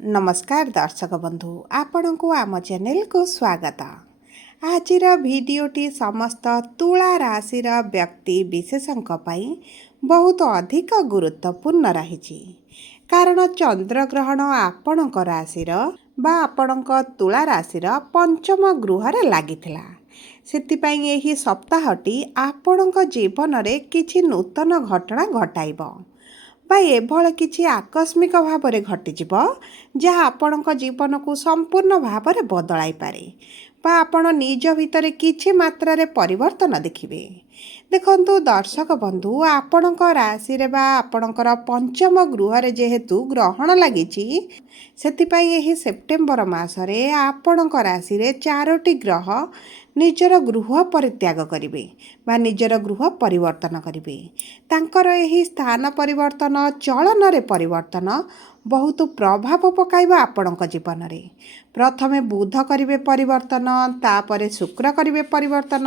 नमस्कार दर्शक बंधु आपण को आम चैनल को स्वागत। आजिर भिडियोटी समस्त तुला राशि व्यक्ति विशेषों बहुत अधिक गुरुत्वपूर्ण रही। कारण चंद्रग्रहण आपण राशि आपण तुला राशि पंचम गृह लगी सेतिपाई एही सप्ताहटी आपण जीवन में किछि नूतन घटना घटाइब बा एभल किछि आकस्मिक भाव में घटिजिब जहाँ आपण जीवन को संपूर्ण भाव में बदलाई पारे बा आपण निज भितर किछि मात्रा रे परिवर्तन देखिबे। देखंतु दर्शक बंधु आपण राशि रे बा आपणकर पंचम गृह रे जेहेतु ग्रहण लागिछि सेतिपाई एही सेप्टेम्बर मासरे आपण राशि रे 4टी ग्रह निजर गृह परित्याग करिवे बा निजर गृह परिवर्तन करिवे। तांकर एही स्थान परिवर्तन चलन रे परिवर्तन बहुत प्रभाव पकाइबा आपणक जीवन रे। प्रथमे बुध करिवे परिवर्तन, तापरे शुक्र करिवे परिवर्तन,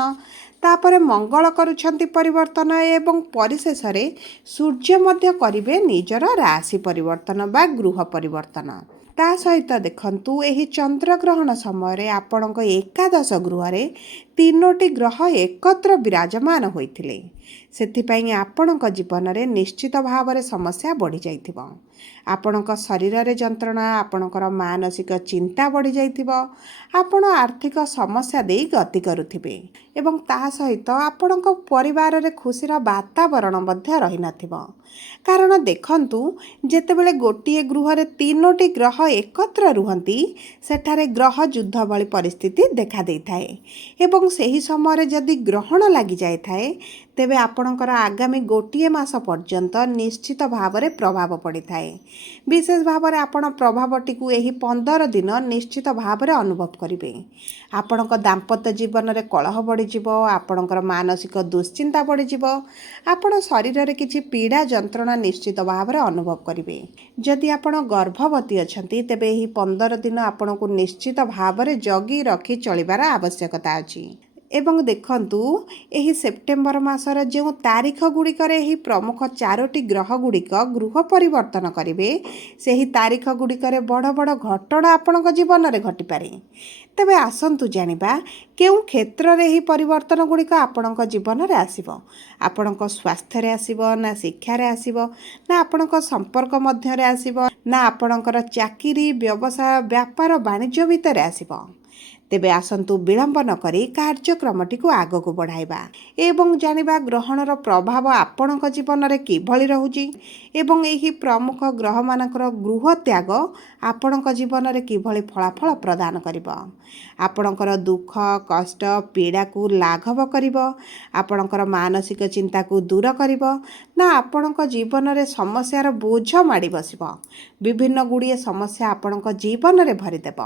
तापरे मंगल करुछंती परिवर्तन एवं परिशेष रे सूर्य मध्य करिवे निजर राशि परिवर्तन बा गृह परिवर्तन। ता सहित देखंतु एही चंद्रग्रहण समय आपणक एकादश गृह रे 3टी ग्रह एकत्र विराजमान होइथिले। सेथिपाई आपणक जीवन में निश्चित भाव में समस्या बढ़ी जाइथिबो। आपणक शरीर रे जंत्रणा, आपणकर मानसिक चिंता बढ़ी जाइथिबो, आपण आर्थिक समस्या दे गति करुथिबे एवं ता सहित आपणक परिवार रे खुशीर वातावरण मध्य रही नथिबो। कारण देखंतु जेतेबेले गोटिए गृह रे 3टी ग्रह एकत्र रुहंती सेठारे ग्रह युद्ध भली परिस्थिति देखा देइथाए एवं सही समय जदि ग्रहण लगी जाए थाए तेबे आपणकर आगामी गोटिए मास पर्यंत निश्चित भाव में प्रभाव पड़ी थाए। विशेष भाव में आपण प्रभावटी को यही 15 दिन निश्चित भाव में अनुभव करेंगे। आपणक दाम्पत्य जीवन में कलह बढ़ीज, आपणकर मानसिक दुश्चिंता बढ़ीज, आपण शरीर में किसी पीड़ा जंत्रणा निश्चित भाव में अनुभव करेंगे। जदि आपण गर्भवती अच्छा तेबे यही 15 दिन आपण को निश्चित भाव में जगी रखी चलिबार आवश्यकता अछि। एवं देखंतु एही सेप्टेम्बर मासर जो तारीख गुड़िकर एही प्रमुख 4टी ग्रह गुड़िक गृह परिवर्तन करेंगे सेही तारीख गुड़िकर बड़ बड़ घटना आपण जीवन में घटिपारे। तेबे आसंतु जानिबा केउ क्षेत्र रे ही परिवर्तन गुड़िक आपण जीवन में आसीबो। आपणक स्वास्थ्य रे आसीबो ना शिक्षा रे आसीबो ना आपणक संपर्क मध्य रे आसीबो ना आपणकर चाकरी व्यवसाय व्यापार वाणिज्य भितर आसीबो। तेबे आसंतु विलंब न करी कार्यक्रमटी को आग को बढ़ाइबा एवं जानिबा ग्रहणर प्रभाव आपणक जीवन में किभली रहुची एवं एही प्रमुख ग्रह मानकर गृह त्याग आपणक जीवन में किभली फलाफल प्रदान करिबो। आपणकर दुख कष्ट पीड़ा को लाघव करिबो, आपणकर मानसिक चिंता को दूर करिबो ना आपणक जीवन में समस्यार बोझ माड़ी बसिबो। विभिन्न गुड़िए समस्या आपणक जीवन में भरिदेब।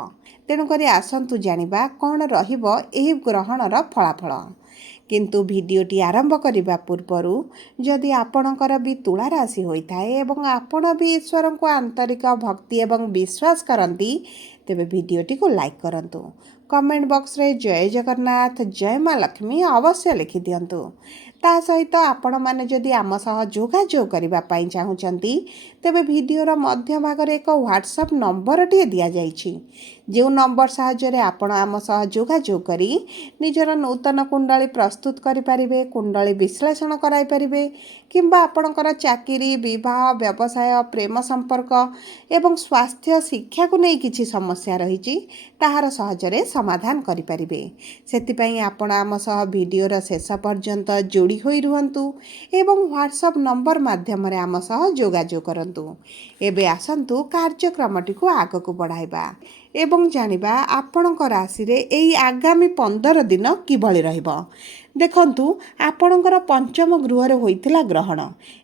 तेणुकरी आसंतु जानिबा कौन रहिबो एही ग्रहणर फलाफल। किंतु भिडियोटी आरंभ करने पूर्वर जदि आपणकर भी तुला राशि होइथाए एवं आपण भी ईश्वर को आंतरिक भक्ति एवं विश्वास करती तेबे भिडियोटी को लाइक करंतु। कमेंट बॉक्स रे जय जगन्नाथ जय माँ लक्ष्मी अवश्य लिखि दियंतु। ता सहित आपण माने जदि आम सह जोगाजोग करबा पई चाहुचंती तेबे भिडियोर मध्य भाग रे एक व्हाट्सएप नंबर टी दिया जाइछि जो नंबर साहाय्य रे आपण आम सह जोगाजोग करी निजर नूतन कुंडली प्रस्तुत करि परिबे, कुंडली विश्लेषण कराई परिबे किंबा आपणकर चाकरी विवाह व्यवसाय प्रेम संपर्क एवं स्वास्थ्य शिक्षा को नहीं किछि समस्या रहिछि ताहार साहाय्य रे समाधान करि परिबे। सेतिपई आपण आम सह भिडियोर शेष पर्यंत जोड़ी होई रुहंतु एवं व्हाट्सएप नंबर माध्यम रे आम सह जोगाजोग करंतु। एबे आसंतु कार्यक्रमटी को आग को बढ़ाइबा एवं जानिबा आपणक राशि रे एई आगामी 15 दिन किभली रहिबो। देखंतु आपणकर पंचम गृह रे होइतिला ग्रहण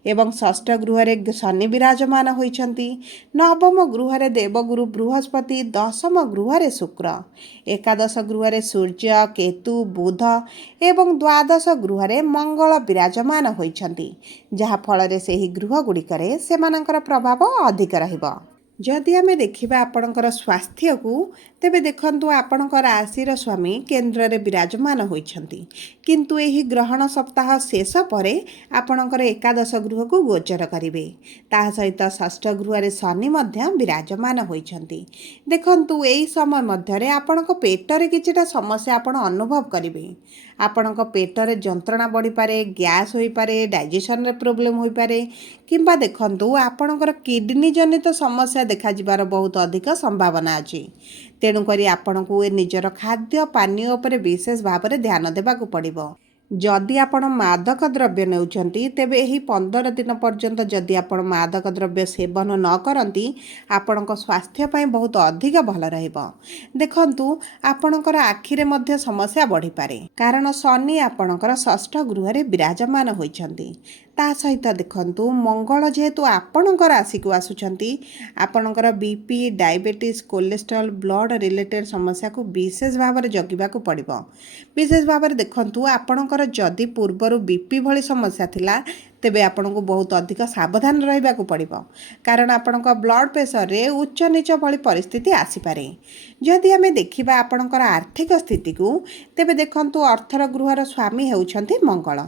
एवं षष्ठ गृह रे शनि विराजमान होइछंती, नवम गृह रे देवगुरु बृहस्पति, दशम गृह रे शुक्र, एकादश गृह रे सूर्य केतु बुध एवं द्वादश गृह रे मंगल विराजमान होइछंती जहा फल रे सेही गृह गुड़िकरे सेमानकर प्रभाव अधिक रहिबो। जदि आमे देखिबा आपणकर स्वास्थ्य को तेबे देखंतु आपणकर राशिर स्वामी केंद्र रे विराजमान होइछंती किंतु एही ग्रहण सप्ताह शेष परे आपणकर एकादश गृह को गोचर करिवे ता सहित षष्ठ गृह रे शनि मध्य विराजमान होइछंती। देखंतु एही समय मध्य रे आपणक पेट रे किछिटा समस्या आपण अनुभव करिवे। आपणक पेट रे जंत्रणा बढ़ी पारे, गैस होई पारे, डाइजेशन रे प्रॉब्लम होई पारे किंबा देखंतु आपणकर किडनी जनित समस्या देखा जिबार बहुत अधिक संभावना अछि। तेणु करी आपणको निजर खाद्य पानीय उपरे विशेष भाव में ध्यान देबाक पड़िबो। जदि आपण मादक द्रव्य नेउछंती तेबे एही 15 दिन पर्यंत जदि आपण मादक द्रव्य सेवन न करंती आपणक स्वास्थ्य पई बहुत अधिक भल रहइबो। देखंतु आपणकर आखिरे मध्य समस्या बढ़ी पारे कारण शनि आपणकर षष्ठ गृह रे विराजमान होइछंती। ता सहित देखंतु मंगल जेहेतु आपणकर राशि को आसुछंती आपणकर BP, diabetes, cholesterol, blood related समस्या को विशेष भाव में जगिबा को पड़िबो। विशेष भाव में देखंतु आपणकर जदि पूर्वर बीपी भली समस्या थिला तेबे आपनको बहुत अधिक सावधान रहिबाकू पड़िबो कारण आपणक ब्लड प्रेशर रे उच्च नीच भली परिस्थिति आसी पारे। जदि आमे देखिबा आपणकर आर्थिक स्थिति को तेबे देखंतु अर्थर गृहर स्वामी हेउछंती मंगल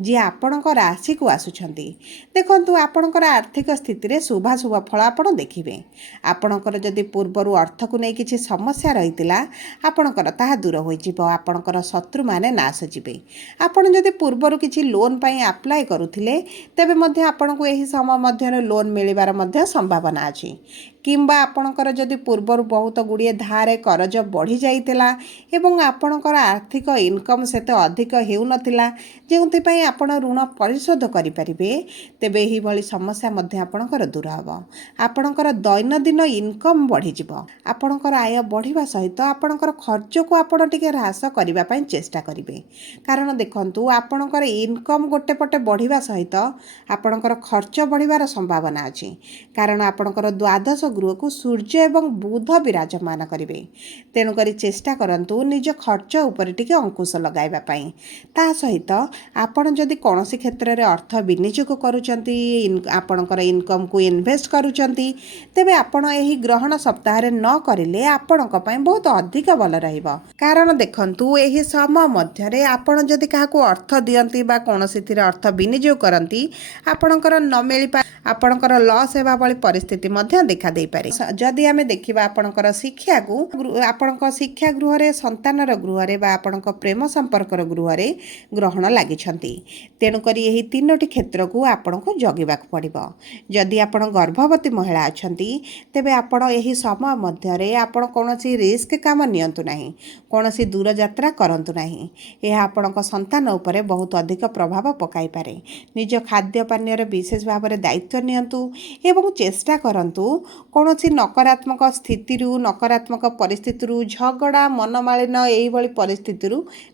जे आपणक राशि को आसुछंती। देखंतु आपणकर आर्थिक स्थिति रे शुभाशुभ फल आपण देखिबे। आपणकर जदि पूर्वर अर्थ को नै किछि समस्या रहितिला आपणकर ताहा दूर होई जिवो। आपणकर शत्रु माने नाश जिवे। आपण जदि पूर्वर किछि लोन पई अप्लाई करूथिले तेबे मध्य आपनको एही समय मध्य लोन मिलिबार मध्य संभावना अछि किंबा आपणकर जदि पूर्वर बहुत गुड़िए धारे करज बढ़ी जाइतिला एवं आपणकर आर्थिक इनकम सेते अधिक हेउ नथिला जेउंथिपई आपण ऋण परिशोध करि परिबे तेबे एही भली समस्या मध्य आपणकर दूर हबो। आपणकर दैनंदिन इनकम बढ़ी जिवो। आपणकर आय बढ़िबा सहित आपणकर खर्च को आपण टिके ह्रास करिबा पई चेष्टा करिवे कारण देखंतु आपणकर इनकम गोटे पटे बढ़िबा सहित आपणकर खर्च बढ़िबार संभावना अछि कारण आपणकर द्वादश गृह को सूर्य एवं बुध विराजमान करिवे। तेणु करी चेष्टा करंतु निज खर्च ऊपर टिके अंकुश लगाइबा पई। ता सहित आपण जदि कोनोसी क्षेत्र रे अर्थ विनियोग करूचंती आपणकर इनकम को इन्वेस्ट करूचंती तेबे आपण एही ग्रहण सप्ताह रे न करिले आपणक पई बहुत अधिक भल रहइबो कारण देखंतु एही समय मध्य रे आपण जदि काहाको अर्थ दियंती बा कोनोसी थिरे अर्थ विनियोग करंती आपणकर न मिली पा आपणकर लॉस हेबा भली परिस्थिति मध्य देखा दे पारे। जदि आमे देखिबा आपणकर शिक्षा को आपणक शिक्षा गृह रे संतानर गृह रे बा आपणक प्रेम संपर्कर गृह रे ग्रहण लागिछंती। तेणु करी एही तीनोटी क्षेत्र को आपणको जगिबाक पड़िबो। जदि आपण गर्भवती महिला अछंती तेबे आपण एही समय मध्य रे आपण कोनोसी रिस्क काम नियंतु नाही कोनोसी दूर यात्रा करंतु नाही। एहा आपणक संतान उपरे बहुत अधिक प्रभाव पकाई पारे। निज खाद्य पानीय रे विशेष भाव में दायित्व नियंतु एवं चेष्टा करंतु कोनोसी नकारात्मक स्थिति नकारात्मक परिस्थिति झगड़ा मनमालिन एही भली परिस्थिति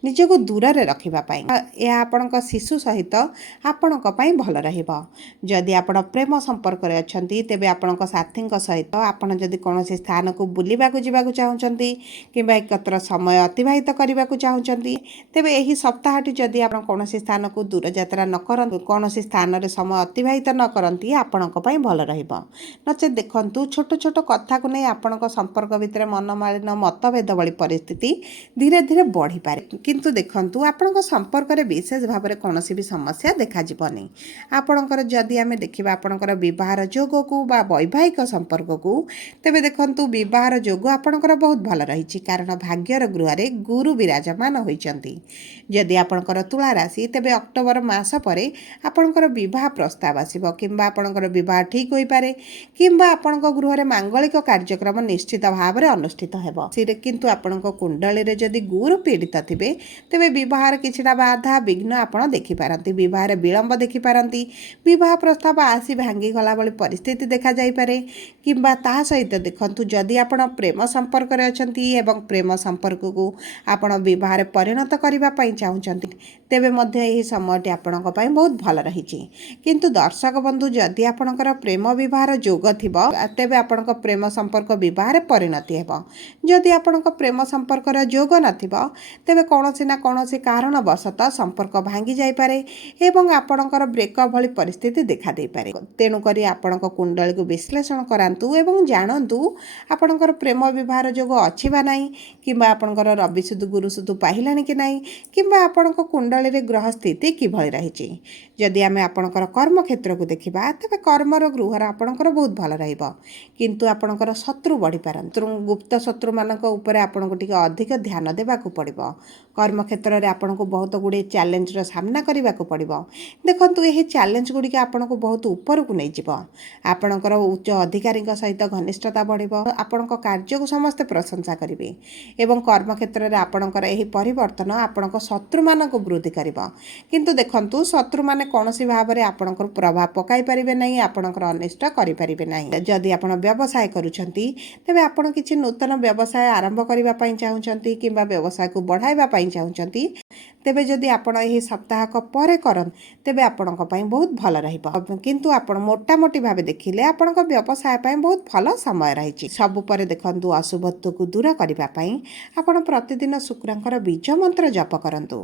निजको दूर रे रखिबा पई एहा आपणक शिशु सहित आपणक पई भल रहिबो। जदि आपण प्रेम संपर्क रे अछंती तेबे आपणक साथीक सहित आपण जदि कोनोसी स्थान को बुलिबा को जिबा को चाहुचंती किंबा एकत्र समय अतिबाहित करबा को चाहुचंती तेबे एही सप्ताहटी जदि आपण कोनोसी स्थान को दूर यात्रा न करंतु कोनोसी स्थान रे समय अतिबाहित न करंती आपणक पई भल रहिबो। नचे देखंतु छोट छोट कथा को नै आपणक संपर्क भितर मनमालिन मतभेद भली परिस्थिति धीरे धीरे बढ़ी पारे किंतु देखंतु आपणक संपर्क रे विशेष भाव में कोनोसी भी समस्या देखा जिवनी। आपणकर जदि आमे देखिबा आपणकर विवाह जोग को बा वैवाहिक संपर्क को तेबे देखंतु विवाह जोग आपणकर बहुत भल रहिछि कारण भाग्यर गृह रे गुरु विराजमान होइचंती। जदि आपणकर तुला राशि तेबे अक्टोबर मास परे आपणकर विवाह प्रस्ताव आसीबो किंबा आपणकर विवाह ठीक होई पारे किंबा आपणक गृह रे मांगलिक कार्यक्रम निश्चित भाव में अनुष्ठित हेबो। सिरे किंतु आपणक कुंडली रे जदि गुरु पीड़ित थिबे तेबे विवाह रे किछिटा बाधा विघ्न आपण देखि पारंती विवाह रे विलंब देखि पारंती विवाह प्रस्ताव आसी भांगी गला भली परिस्थिति देखा जाई पारे किंबा ता सहित देखंतु जदि आपण प्रेम संपर्क रे अछंती एवं प्रेम संपर्क को आपण विवाह रे परिणत करिबा पई चाहुचंती तेबे मध्य एही समयटी आपणक पई बहुत भल रहिछि। किंतु दर्शक बंधु जदि आपणकर प्रेम विवाहर जोग थिबो तेबे आपणक प्रेम संपर्क विवाह परिणति हेबो। जदि आपणक प्रेम संपर्कर जोग नथिबो तेबे कौनसी ना कौनसी कारणवशत संपर्क भांगी जाई पारे एवं आपणकर ब्रेकअप भली परिस्थिति देखा दे पारे। तेणु करी आपणक कुंडली को विश्लेषण करांतु एवं जानंतु आपणकर प्रेम विवाहर जोग अछि बा नाही किंबा आपणकर रवि सुदु गुरु सुदु पाहिलानि कि नाही किंबा आपणक कुंडली रे ग्रह स्थिति किभଳି रहिछि। जदि आमे आपणकर कर्म क्षेत्र को देखिबा तबे कर्मर गृहर आपणकर बहुत भल रहिबो किंतु आपणकर शत्रु बढ़ी पारंतु गुप्त शत्रु मानक ऊपर आपणको टिके अधिक ध्यान देबाकू पड़िबो। कर्म क्षेत्र रे आपणको बहुत गुडे चैलेंज रो सामना करबाकू पड़िबो। देखंतु एही चैलेंज गुडी के आपणको बहुत ऊपर को नै जिवो। आपणकर उच्च अधिकारी सहित घनिष्ठता बढ़िबो। आपणको कार्य को समस्त प्रशंसा करिवे एवं कर्म क्षेत्र रे आपणकर एही परिवर्तन आपणको शत्रु मानक वृद्धि करिवो। किंतु देखंतु शत्रु माने कोनोसी भाबरे आपणकर प्रभाव पकाई परिबे नै आपणकर अनिष्ट करि परिबे नै। जदि आपण व्यवसाय करूछंती तेबे आपण किछि नूतन व्यवसाय आरंभ करिबा पई चाहुछंती किंबा व्यवसाय को बढ़ाइबा पई चाहुछंती तेबे जदि आपण एही सप्ताहक परे करन तेबे आपणक पई बहुत भल रहिबो। किंतु आपण मोटा मोटी भाबे देखिले आपणक व्यवसाय पई बहुत भल समय रहिछि। सब परे देखंतु अशुभत्व को दूर करिबा पई आपण प्रतिदिन शुक्रंकर बीज मंत्र जप करंतु।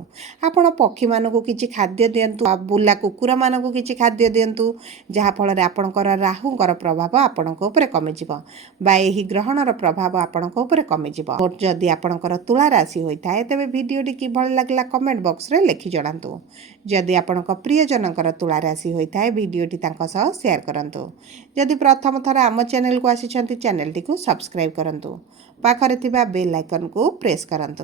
आपण पक्षी मानकु किछि खाद्य दियंतु बुला कुकुर मानकु किछि खाद्य दियंतु जहा फल रे आपणकर राहुंकर प्रभाव आपणक ऊपर कमी जिवो बा एही ग्रहणर प्रभाव आपणक ऊपर कमी जिवो। जदि आपणकर तुला राशि होइताए तेबे वीडियोटी किभଳି लागला कमेंट बॉक्स रे लिखि जणांतु। जदि आपणक प्रियजनकर तुला राशि होइताए वीडियोटी तांको सह शेयर करंतु। जदि प्रथम थर आम चैनल को आसिछंती चैनल टी को सब्सक्राइब करंतु। पाखरे थिबा बेल आइकन को प्रेस करंतु।